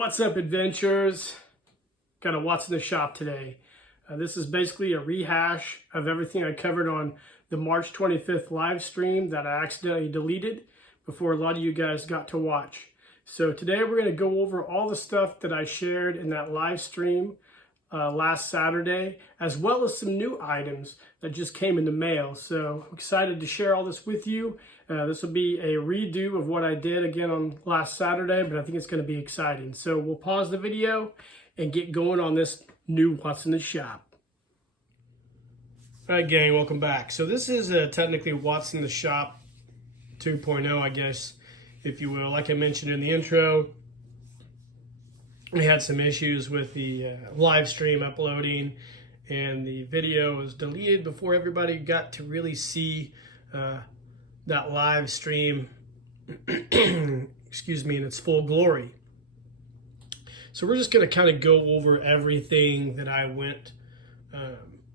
What's up, adventurers? Got a What's in the Shop today. This is basically a rehash of everything I covered on the March 25th live stream that I accidentally deleted before a lot of you guys got to watch. So today we're going to go over all the stuff that I shared in that live stream last Saturday, as well as some new items that just came in the mail. So I'm excited to share all this with you. This will be a redo of what I did again on last Saturday, but I think it's going to be exciting. So we'll pause the video and get going on this new What's in the Shop. All right, gang, welcome back. So this is technically What's in the Shop 2.0, I guess, if you will. Like I mentioned in the intro, we had some issues with the live stream uploading, and the video was deleted before everybody got to really see that live stream, excuse me, in its full glory. So we're just going to kind of go over everything that I went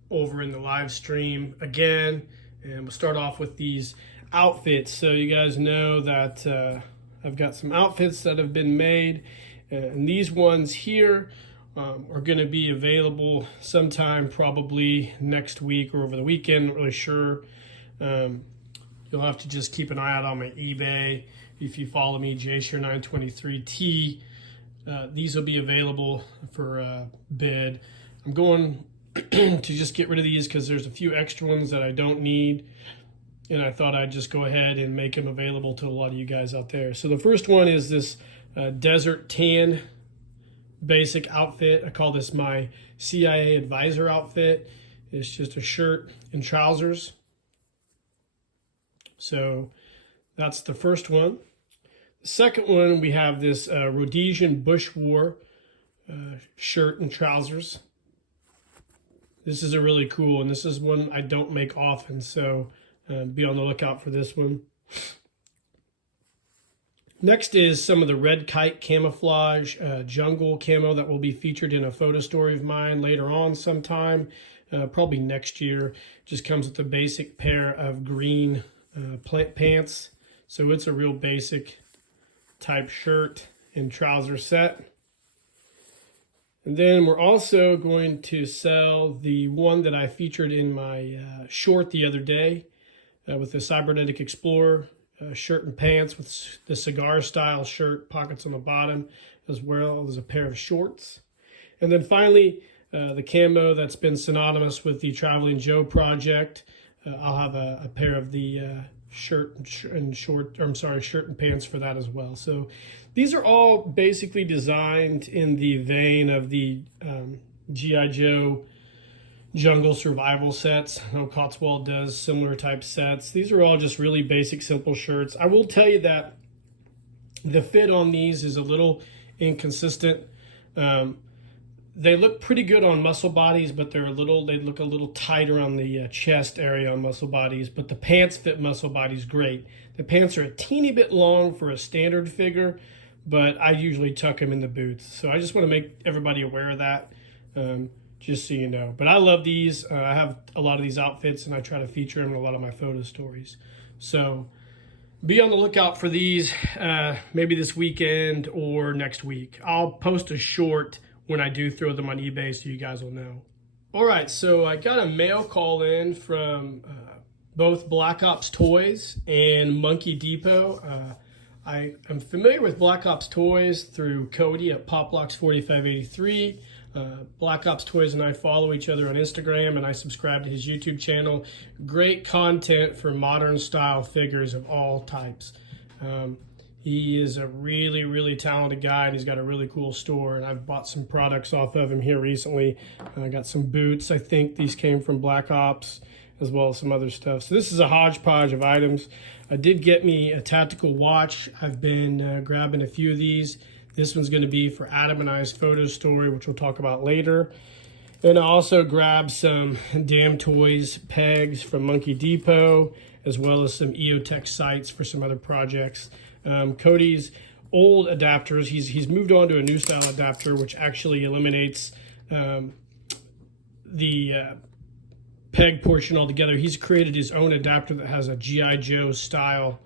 over in the live stream again, and we'll start off with these outfits. So you guys know that I've got some outfits that have been made, and these ones here are going to be available sometime probably next week or over the weekend. Not really sure. You'll have to just keep an eye out on my eBay. If you follow me, JShare923T, these will be available for bid. I'm going to just get rid of these because there's a few extra ones that I don't need, and I thought I'd just go ahead and make them available to a lot of you guys out there. So the first one is this desert tan basic outfit. I call this my CIA advisor outfit. It's just a shirt and trousers. So that's the first one. The second one, we have this Rhodesian Bush War shirt and trousers. This is a really cool, and this is one I don't make often, so be on the lookout for this one. Next is some of the red kite camouflage jungle camo that will be featured in a photo story of mine later on sometime, probably next year. Just comes with a basic pair of green pants. So it's a real basic type shirt and trouser set. And then we're also going to sell the one that I featured in my short the other day with the Cybernetic Explorer shirt and pants with the cigar style shirt, pockets on the bottom, as well as a pair of shorts. And then finally, the camo that's been synonymous with the Traveling Joe project. I'll have a pair of the shirt and pants for that as well. So these are all basically designed in the vein of the GI Joe jungle survival sets. I know Cotswold does similar type sets. These are all just really basic, simple shirts. I will tell you that the fit on these is a little inconsistent. They look pretty good on muscle bodies, but they look a little tight around the chest area on muscle bodies, but the pants fit muscle bodies great. The pants are a teeny bit long for a standard figure, but I usually tuck them in the boots. So I just want to make everybody aware of that, just so you know. But I love these. I have a lot of these outfits, and I try to feature them in a lot of my photo stories. So be on the lookout for these maybe this weekend or next week. I'll post a short when I do throw them on eBay so you guys will know. All right, so I got a mail call in from both Black Ops Toys and Monkey Depot. I am familiar with Black Ops Toys through Cody at Poplocks4583. Black Ops Toys and I follow each other on Instagram, and I subscribe to his YouTube channel. Great content for modern style figures of all types. He is a really, really talented guy, and he's got a really cool store, and I've bought some products off of him here recently. I got some boots. I think these came from Black Ops, as well as some other stuff. So this is a hodgepodge of items. I did get me a tactical watch. I've been grabbing a few of these. This one's going to be for Adam and I's photo story, which we'll talk about later. And I also grabbed some Damn Toys pegs from Monkey Depot, as well as some EOTech sights for some other projects. Cody's old adapters, he's moved on to a new style adapter, which actually eliminates the peg portion altogether. He's created his own adapter that has a GI Joe style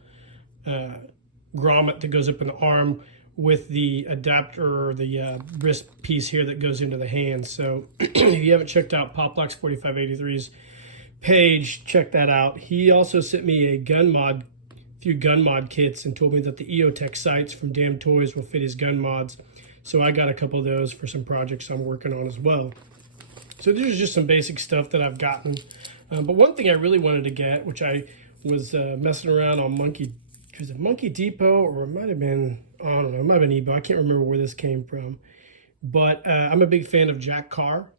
grommet that goes up in the arm with the adapter or the wrist piece here that goes into the hand. So if you haven't checked out Poplox 4583's page, check that out. He also sent me a few gun mod kits and told me that the EOTech sights from Damn Toys will fit his gun mods. So I got a couple of those for some projects I'm working on as well. So there's just some basic stuff that I've gotten. But one thing I really wanted to get, which I was messing around on Monkey Depot, or it might have been, I don't know, it might have been eBay. I can't remember where this came from. But I'm a big fan of Jack Carr.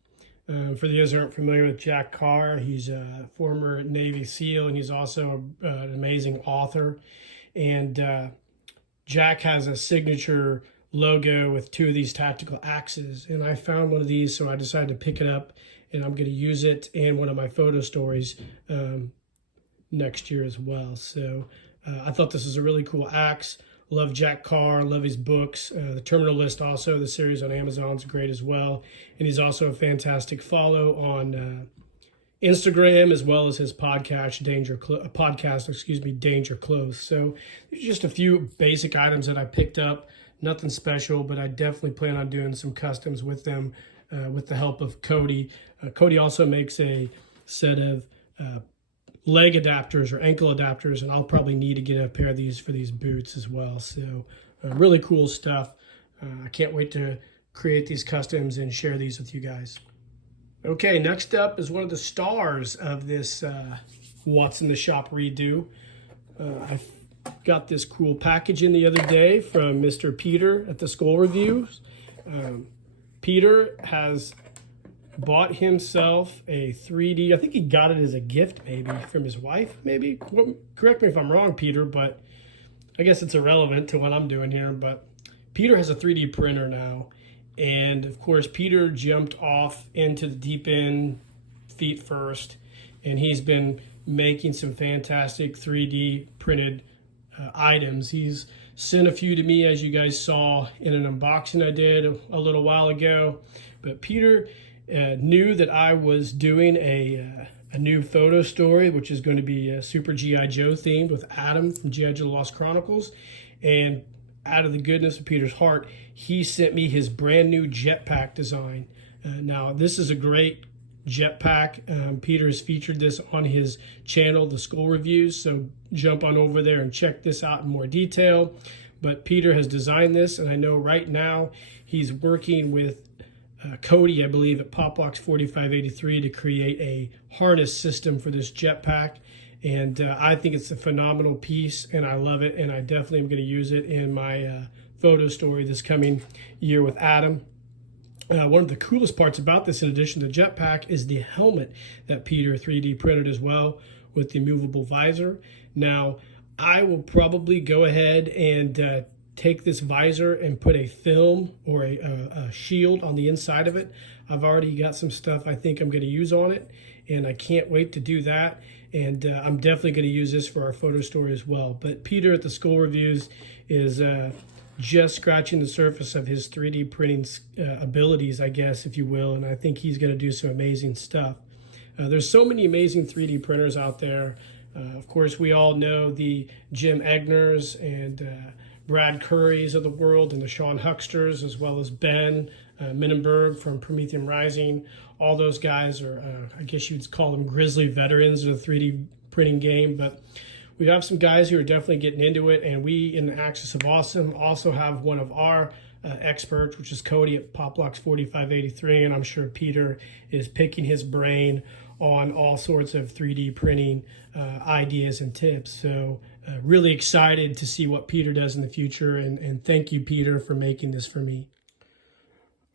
For those who aren't familiar with Jack Carr, he's a former Navy SEAL, and he's also an amazing author. And Jack has a signature logo with two of these tactical axes, and I found one of these, so I decided to pick it up, and I'm going to use it in one of my photo stories next year as well. So I thought this was a really cool axe. Love Jack Carr, love his books. The Terminal List also, the series on Amazon is great as well. And he's also a fantastic follow on Instagram, as well as his podcast, Danger Close. So there's just a few basic items that I picked up. Nothing special, but I definitely plan on doing some customs with them with the help of Cody. Cody also makes a set of leg adapters or ankle adapters, and I'll probably need to get a pair of these for these boots as well. So really cool stuff. I can't wait to create these customs and share these with you guys. Okay, next up is one of the stars of this What's in the Shop redo. I got this cool package in the other day from Mr. Peter at the Skull Reviews. Peter has bought himself a 3D, I think he got it as a gift maybe from his wife, maybe. Well, correct me if I'm wrong, Peter, but I guess it's irrelevant to what I'm doing here. But Peter has a 3D printer now. And of course, Peter jumped off into the deep end feet first. And he's been making some fantastic 3D printed items. He's sent a few to me, as you guys saw in an unboxing I did a little while ago. But Peter knew that I was doing a new photo story, which is going to be Super GI Joe themed with Adam from GI Joe: The Lost Chronicles. And out of the goodness of Peter's heart, he sent me his brand new jetpack design. Now, this is a great jetpack. Peter has featured this on his channel, The Skull Reviews, so jump on over there and check this out in more detail. But Peter has designed this, and I know right now he's working with Cody, I believe, at Poplox 4583 to create a harness system for this jetpack. And I think it's a phenomenal piece, and I love it, and I definitely am going to use it in my photo story this coming year with Adam. One of the coolest parts about this, in addition to the jetpack, is the helmet that Peter 3D printed as well with the movable visor. Now, I will probably go ahead and take this visor and put a film or a shield on the inside of it. I've already got some stuff I think I'm going to use on it, and I can't wait to do that. And I'm definitely going to use this for our photo story as well. But Peter at the Skull Reviews is just scratching the surface of his 3D printing abilities, I guess, if you will, and I think he's going to do some amazing stuff. There's so many amazing 3D printers out there. Of course, we all know the Jim Egners and Brad Currys of the world, and the Sean Hucksters, as well as Ben Minenberg from Prometheum Rising. All those guys are, I guess you'd call them grizzly veterans of the 3D printing game. But we have some guys who are definitely getting into it, and we in the Axis of Awesome also have one of our experts, which is Cody at Poplox 4583, and I'm sure Peter is picking his brain on all sorts of 3D printing ideas and tips. So really excited to see what Peter does in the future, and thank you, Peter, for making this for me.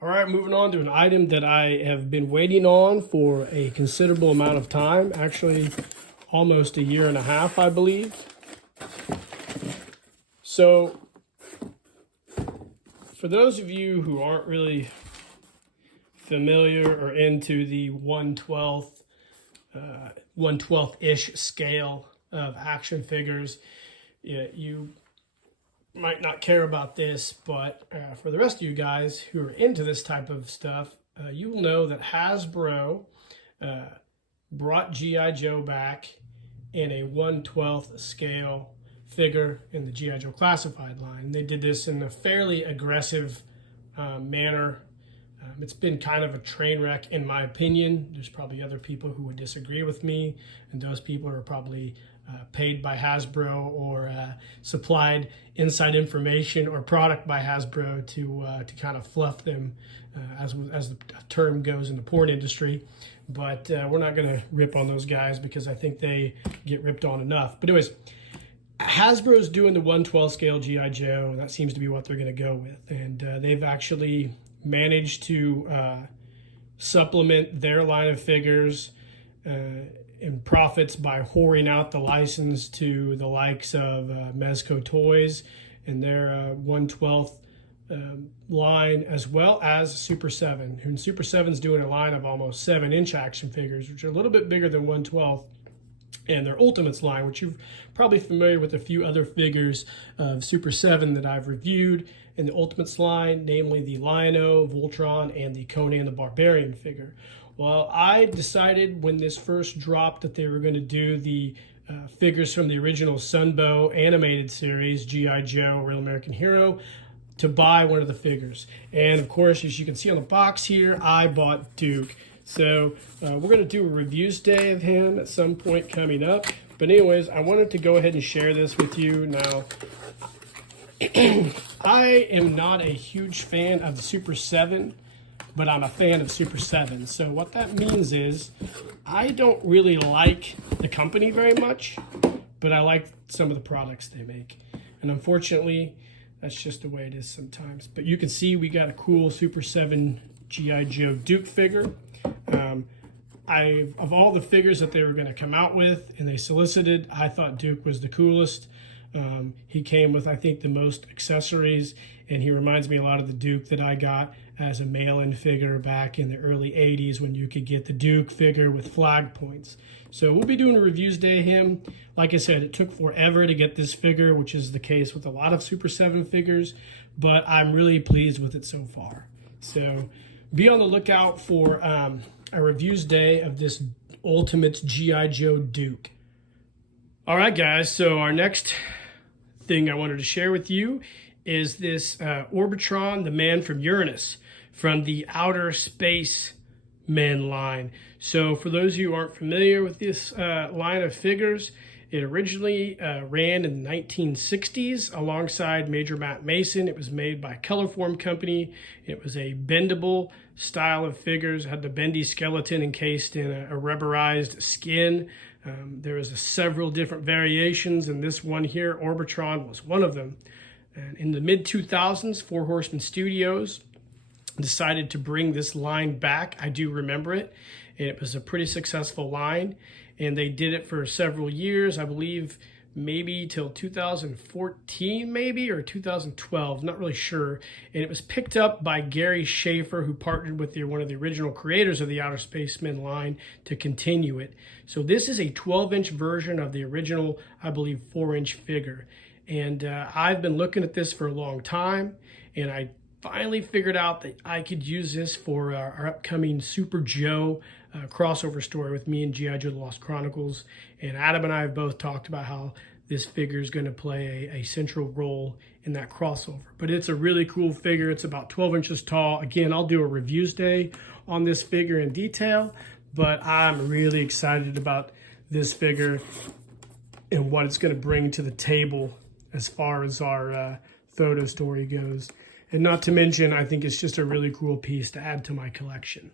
All right, moving on to an item that I have been waiting on for a considerable amount of time, actually almost a year and a half, I believe. So for those of you who aren't really familiar or into the 1/12-ish scale of action figures, you might not care about this, but for the rest of you guys who are into this type of stuff, you will know that Hasbro brought GI Joe back in a 1/12 scale figure in the GI Joe Classified line. They did this in a fairly aggressive manner. It's been kind of a train wreck in my opinion. There's probably other people who would disagree with me, and those people are probably paid by Hasbro or supplied inside information or product by Hasbro to kind of fluff them, as the term goes in the porn industry. But we're not going to rip on those guys because I think they get ripped on enough. But anyways, Hasbro's doing the 1/12 scale GI Joe, and that seems to be what they're going to go with. And they've actually managed to supplement their line of figures in profits by whoring out the license to the likes of Mezco Toys and their 1/12 line, as well as Super7. And Super7's doing a line of almost 7-inch action figures, which are a little bit bigger than 1/12. And their Ultimates line, which you're probably familiar with a few other figures of Super7 that I've reviewed in the Ultimates line, namely the Lion-O, Voltron, and the Conan the Barbarian figure. Well, I decided when this first dropped that they were going to do the figures from the original Sunbow animated series, G.I. Joe, Real American Hero, to buy one of the figures. And of course, as you can see on the box here, I bought Duke. So we're going to do a reviews day of him at some point coming up. But anyways, I wanted to go ahead and share this with you. Now, I am not a huge fan of the Super7, but I'm a fan of Super7. So what that means is I don't really like the company very much, but I like some of the products they make. And unfortunately, that's just the way it is sometimes. But you can see we got a cool Super7 GI Joe Duke figure. Of all the figures that they were going to come out with and they solicited, I thought Duke was the coolest. He came with, I think, the most accessories, and he reminds me a lot of the Duke that I got as a mail-in figure back in the early 80s when you could get the Duke figure with flag points. So we'll be doing a reviews day of him. Like I said, it took forever to get this figure, which is the case with a lot of Super7 figures, but I'm really pleased with it so far. So be on the lookout for a reviews day of this Ultimates GI Joe Duke. All right, guys, so our next thing I wanted to share with you is this Orbitron, the man from Uranus, from the Outer Space Men line. So for those of you who aren't familiar with this line of figures, it originally ran in the 1960s alongside Major Matt Mason. It was made by Colorform Company. It was a bendable style of figures. It had the bendy skeleton encased in a rubberized skin. There was several different variations, and this one here, Orbitron, was one of them. And in the mid-2000s, Four Horsemen Studios decided to bring this line back. I do remember it. It was a pretty successful line, and they did it for several years, I believe maybe till 2014 maybe, or 2012, not really sure. And it was picked up by Gary Schaefer, who partnered with one of the original creators of the Outer Spacemen line to continue it. So this is a 12-inch version of the original, I believe, 4-inch figure. And I've been looking at this for a long time, and I finally figured out that I could use this for our upcoming Super Joe crossover story with me and G.I. Joe The Lost Chronicles. And Adam and I have both talked about how this figure is going to play a central role in that crossover. But it's a really cool figure. It's about 12 inches tall. Again, I'll do a reviews day on this figure in detail, but I'm really excited about this figure and what it's going to bring to the table as far as our photo story goes. And not to mention, I think it's just a really cool piece to add to my collection.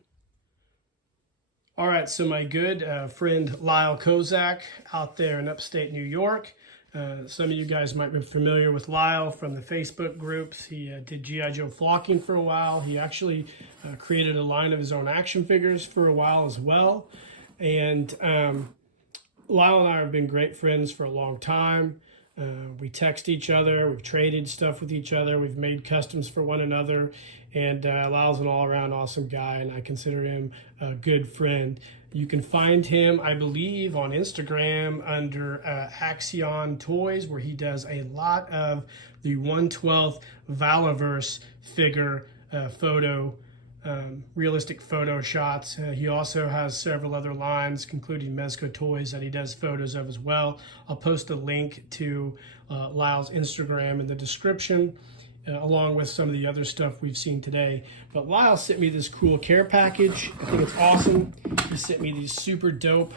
All right, so my good friend Lyle Kozak out there in upstate New York. Some of you guys might be familiar with Lyle from the Facebook groups. He did G.I. Joe flocking for a while. He actually created a line of his own action figures for a while as well. And Lyle and I have been great friends for a long time. We text each other, we've traded stuff with each other, we've made customs for one another, and Lyle's an all-around awesome guy, and I consider him a good friend. You can find him, I believe, on Instagram under Axion Toys, where he does a lot of the 1/12 Valaverse figure photo realistic photo shots. He also has several other lines, including Mezco toys, that he does photos of as well. I'll post a link to Lyle's Instagram in the description, along with some of the other stuff we've seen today. But Lyle sent me this cool care package. I think it's awesome. He sent me these super dope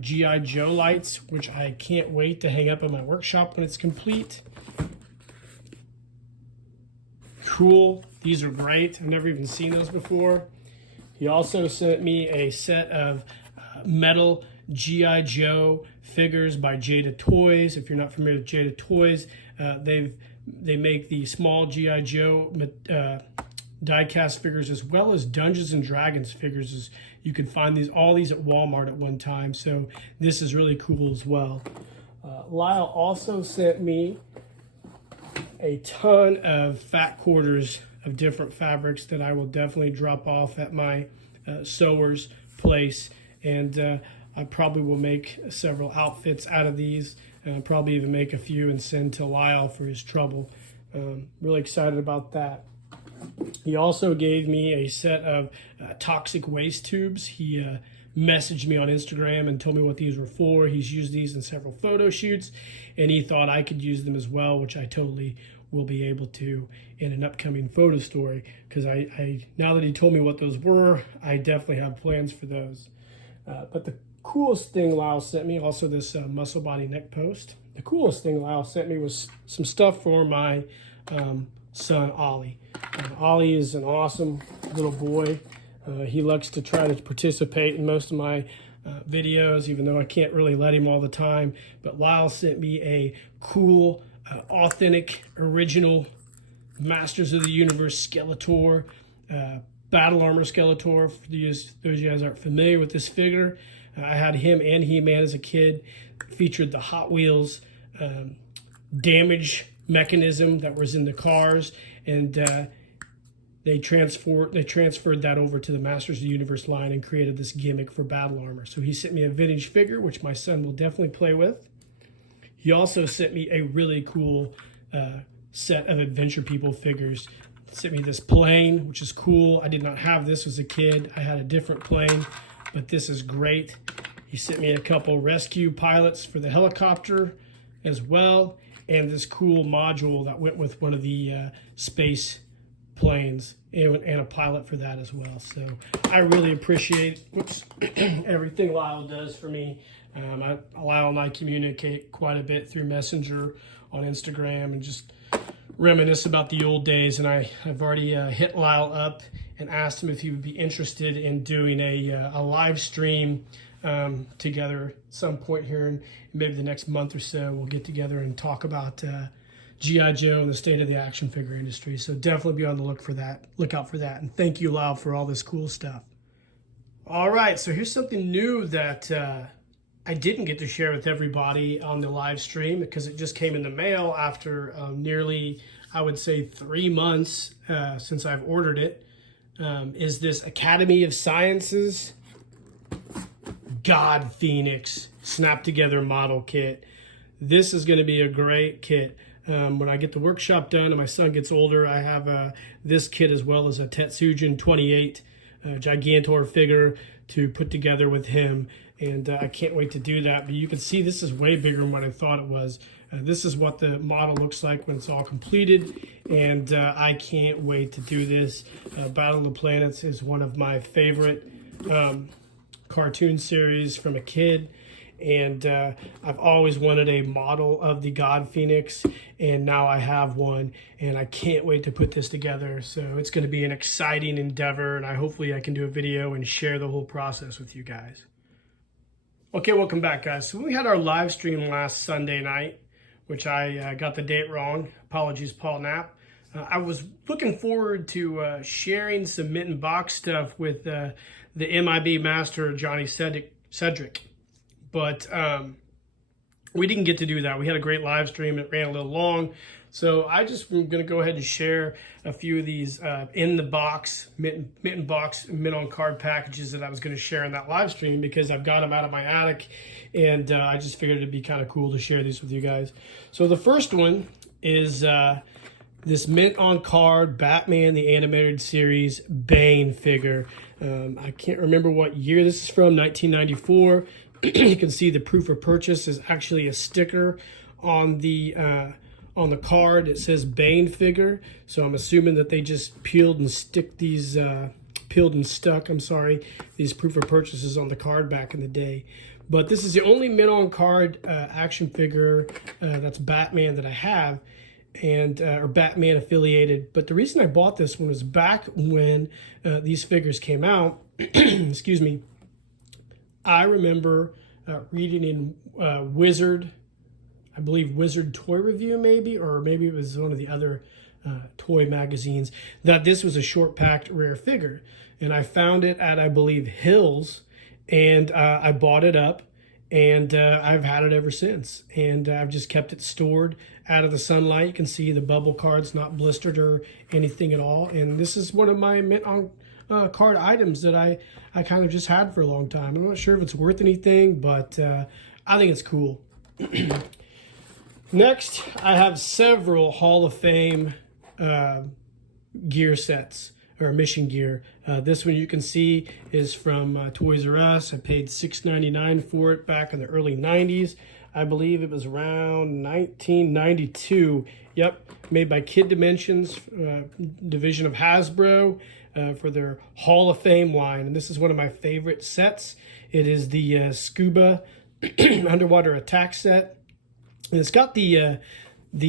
GI Joe lights, which I can't wait to hang up in my workshop when it's complete. Cool. These are great. I've never even seen those before. He also sent me a set of metal GI Joe figures by Jada Toys. If you're not familiar with Jada Toys, they make the small GI Joe die-cast figures, as well as Dungeons and Dragons figures. You can find all these at Walmart at one time, so this is really cool as well. Lyle also sent me a ton of fat quarters of different fabrics that I will definitely drop off at my sewer's place, and I probably will make several outfits out of these, and probably even make a few and send to Lyle for his trouble. Really excited about that. He also gave me a set of toxic waste tubes. He messaged me on Instagram and told me what these were for. He's used these in several photo shoots, and he thought I could use them as well, which I totally will be able to in an upcoming photo story, because I now that he told me what those were, I definitely have plans for those. But the coolest thing Lyle sent me, also this muscle body neck post. The coolest thing Lyle sent me was some stuff for my son, Ollie. Ollie is an awesome little boy. He likes to try to participate in most of my videos, even though I can't really let him all the time. But Lyle sent me a cool, authentic, original Masters of the Universe Skeletor, battle armor Skeletor. For those of you guys aren't familiar with this figure, I had him and He-Man as a kid. Featured the Hot Wheels damage mechanism that was in the cars, and they transferred that over to the Masters of the Universe line and created this gimmick for battle armor. So he sent me a vintage figure, which my son will definitely play with. He also sent me a really cool set of Adventure People figures. He sent me this plane, which is cool. I did not have this as a kid. I had a different plane, but this is great. He sent me a couple rescue pilots for the helicopter as well, and this cool module that went with one of the space planes, and a pilot for that as well. So I really appreciate everything Lyle does for me. Lyle and I communicate quite a bit through Messenger on Instagram and just reminisce about the old days. And I've already hit Lyle up and asked him if he would be interested in doing a live stream together at some point here in maybe the next month or so. We'll get together and talk about GI Joe and the state of the action figure industry. So definitely be on the lookout for that. And thank you, Lyle, for all this cool stuff. All right, so here's something new that I didn't get to share with everybody on the live stream, because it just came in the mail after nearly, I would say, 3 months since I've ordered it. Is this Academy of Sciences God Phoenix snap together model kit. This is going to be a great kit. When I get the workshop done and my son gets older, I have this kit as well as a Tetsujin 28 Gigantor figure to put together with him, and I can't wait to do that. But you can see this is way bigger than what I thought it was. This is what the model looks like when it's all completed, and I can't wait to do this. Battle of the Planets is one of my favorite cartoon series from a kid, and I've always wanted a model of the God Phoenix, and now I have one, and I can't wait to put this together. So it's going to be an exciting endeavor, and hopefully I can do a video and share the whole process with you guys. Okay, welcome back, guys. So we had our live stream last Sunday night, which I got the date wrong. Apologies, Paul Knapp. I was looking forward to sharing some Mitten Box stuff with the MIB master, Johnny Cedric. But we didn't get to do that. We had a great live stream. It ran a little long. So I just am going to go ahead and share a few of these in the box, Mitten Box, mint on card packages that I was going to share in that live stream, because I've got them out of my attic, and I just figured it'd be kind of cool to share these with you guys. So the first one is this mint on card Batman the Animated Series Bane figure. I can't remember what year this is from, 1994. You can see the proof of purchase is actually a sticker on the card. It says Bane figure, so I'm assuming that they just peeled and stuck these proof of purchases on the card back in the day. But this is the only mint on card action figure that's Batman that I have, and or Batman affiliated. But the reason I bought this one was back when these figures came out. Excuse me. I remember reading in Wizard, I believe Wizard Toy Review maybe, or maybe it was one of the other toy magazines, that this was a short packed rare figure. And I found it at, I believe, Hills, and I bought it up, and I've had it ever since. And I've just kept it stored out of the sunlight. You can see the bubble card's not blistered or anything at all. And this is one of my mint on card items that I kind of just had for a long time. I'm not sure if it's worth anything, but I think it's cool. Next, I have several Hall of Fame gear sets, or mission gear. This one you can see is from Toys R Us. I paid $6.99 for it back in the early 90s. I believe it was around 1992. Yep, made by Kid Dimensions, division of Hasbro, for their Hall of Fame line. And this is one of my favorite sets. It is the Scuba underwater attack set. And it's got the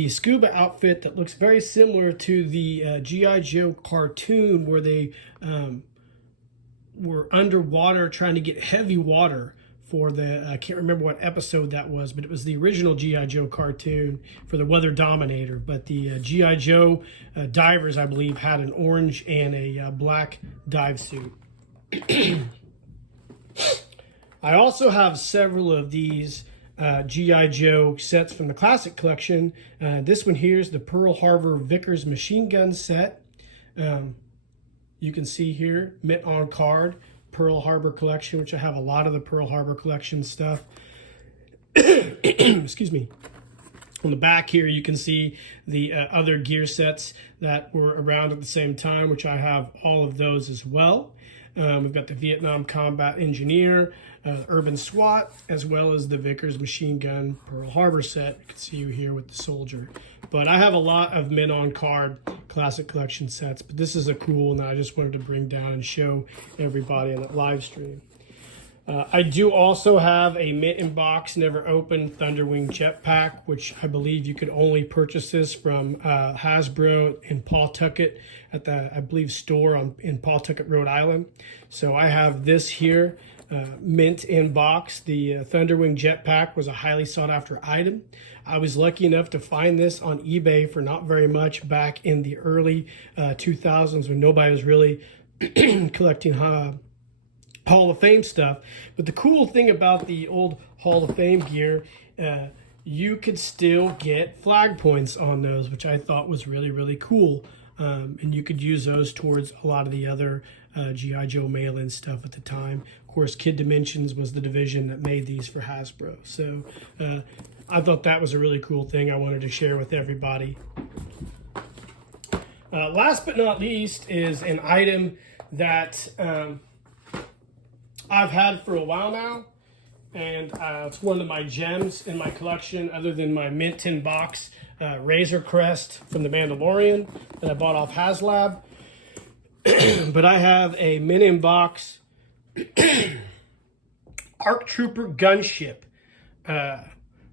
scuba outfit that looks very similar to the GI Joe cartoon, where they were underwater trying to get heavy water for the, I can't remember what episode that was, but it was the original GI Joe cartoon for the Weather Dominator. But the GI Joe divers, I believe, had an orange and a black dive suit. I also have several of these GI Joe sets from the classic collection. This one here is the Pearl Harbor Vickers machine gun set. You can see here, mint on card, Pearl Harbor collection, which I have a lot of the Pearl Harbor collection stuff. Excuse me. On the back here, you can see the other gear sets that were around at the same time, which I have all of those as well. We've got the Vietnam Combat Engineer, Urban SWAT, as well as the Vickers machine gun Pearl Harbor set. You can see you here with the soldier. But I have a lot of mint on card classic collection sets, but this is a cool one that I just wanted to bring down and show everybody in that live stream. I do also have a mint in box, never opened Thunderwing Jetpack, which I believe you could only purchase this from Hasbro in Pawtucket at the, I believe, store in Pawtucket, Rhode Island. So I have this here, mint in box. The Thunderwing Jetpack was a highly sought after item. I was lucky enough to find this on eBay for not very much back in the early 2000s, when nobody was really collecting Hall of Fame stuff. But the cool thing about the old Hall of Fame gear, you could still get flag points on those, which I thought was really, really cool. And you could use those towards a lot of the other GI Joe mail-in stuff at the time. Of course, Kid Dimensions was the division that made these for Hasbro. So I thought that was a really cool thing I wanted to share with everybody. Last but not least is an item that I've had for a while now, and it's one of my gems in my collection, other than my mint tin box Razor Crest from The Mandalorian that I bought off HasLab. But I have a mint in box ARC Trooper gunship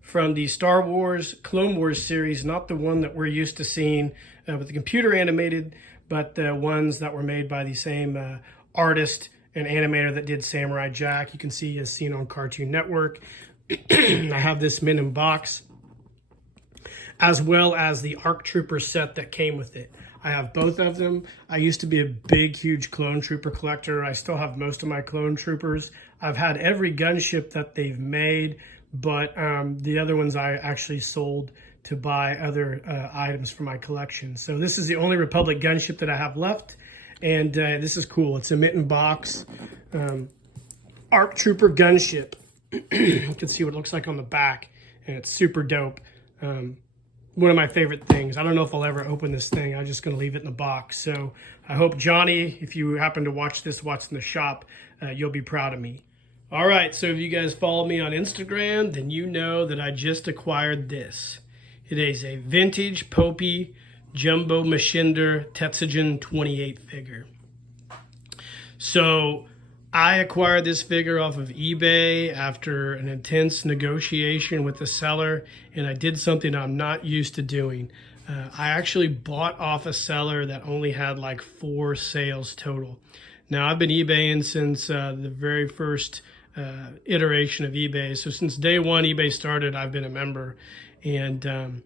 from the Star Wars Clone Wars series, not the one that we're used to seeing with the computer animated, but the ones that were made by the same artist and animator that did Samurai Jack. You can see as seen on Cartoon Network. I have this mint in box, as well as the ARC Trooper set that came with it. I have both of them. I used to be a big, huge Clone Trooper collector. I still have most of my Clone Troopers. I've had every gunship that they've made, but the other ones I actually sold to buy other items for my collection. So this is the only Republic gunship that I have left. And this is cool. It's a mint in box ARC Trooper gunship. You can see what it looks like on the back, and it's super dope. one of my favorite things. I don't know if I'll ever open this thing. I'm just going to leave it in the box. So I hope, Johnny, if you happen to watch this, watch in the shop, you'll be proud of me. All right, so if you guys follow me on Instagram, then you know that I just acquired this. It is a vintage Popey Jumbo Machinder Tetsugen 28 figure. So I acquired this figure off of eBay after an intense negotiation with the seller, and I did something I'm not used to doing. I actually bought off a seller that only had like 4 sales total. Now, I've been eBaying since the very first iteration of eBay. So since day one eBay started, I've been a member. And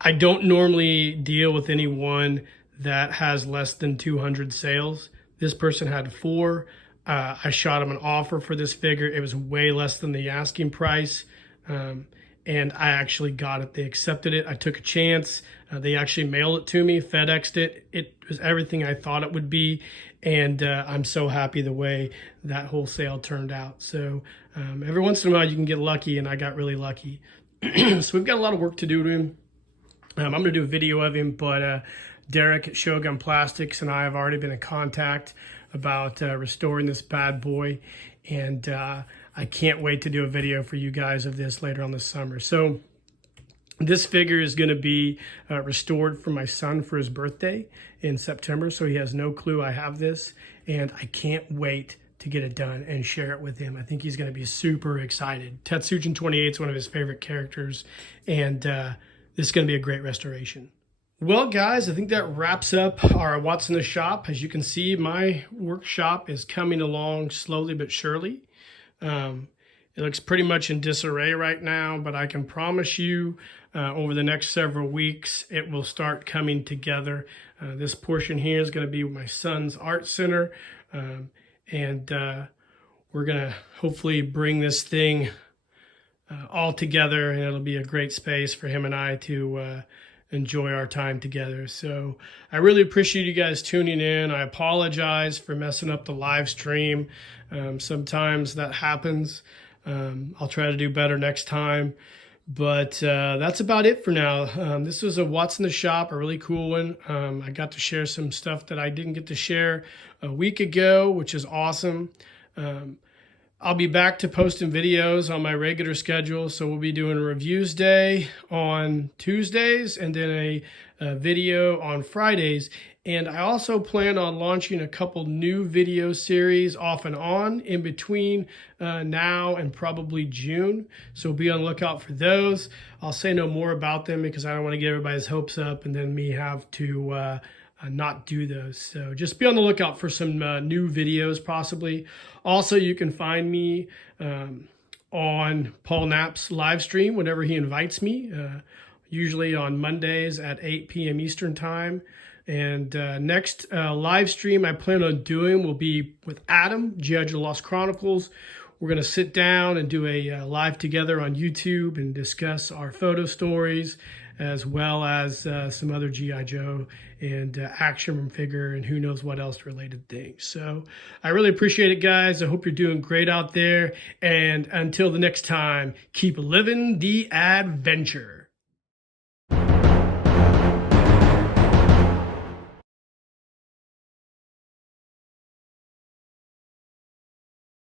I don't normally deal with anyone that has less than 200 sales. This person had 4. I shot him an offer for this figure. It was way less than the asking price. And I actually got it. They accepted it. I took a chance. They actually mailed it to me, FedExed it. It was everything I thought it would be. And I'm so happy the way that whole sale turned out. So every once in a while you can get lucky, and I got really lucky. So we've got a lot of work to do to him. I'm going to do a video of him, but Derek at Shogun Plastics and I have already been in contact about restoring this bad boy, and I can't wait to do a video for you guys of this later on this summer. So this figure is going to be restored for my son for his birthday in September, so he has no clue I have this, and I can't wait to get it done and share it with him. I think he's going to be super excited. Tetsugen 28 is one of his favorite characters, and this is going to be a great restoration. Well, guys, I think that wraps up our What's in the Shop. As you can see, my workshop is coming along slowly but surely. It looks pretty much in disarray right now, but I can promise you over the next several weeks, it will start coming together. This portion here is going to be my son's art center, and we're going to hopefully bring this thing all together, and it'll be a great space for him and I to enjoy our time together. So I really appreciate you guys tuning in. I apologize for messing up the live stream. Sometimes that happens. I'll try to do better next time. But that's about it for now. This was a What's in the Shop, a really cool one. I got to share some stuff that I didn't get to share a week ago, which is awesome. I'll be back to posting videos on my regular schedule. So we'll be doing a reviews day on Tuesdays and then a video on Fridays. And I also plan on launching a couple new video series off and on in between now and probably June. So be on the lookout for those. I'll say no more about them because I don't want to get everybody's hopes up and then me have to not do those. So just be on the lookout for some new videos possibly. Also, you can find me on Paul Knapp's live stream whenever he invites me, usually on Mondays at 8 p.m. Eastern time. And next live stream I plan on doing will be with Adam, GI Joe Lost Chronicles. We're going to sit down and do a live together on YouTube and discuss our photo stories, as well as some other GI Joe and action figure and who knows what else related things. So I really appreciate it, guys. I hope you're doing great out there. And until the next time, keep living the adventure.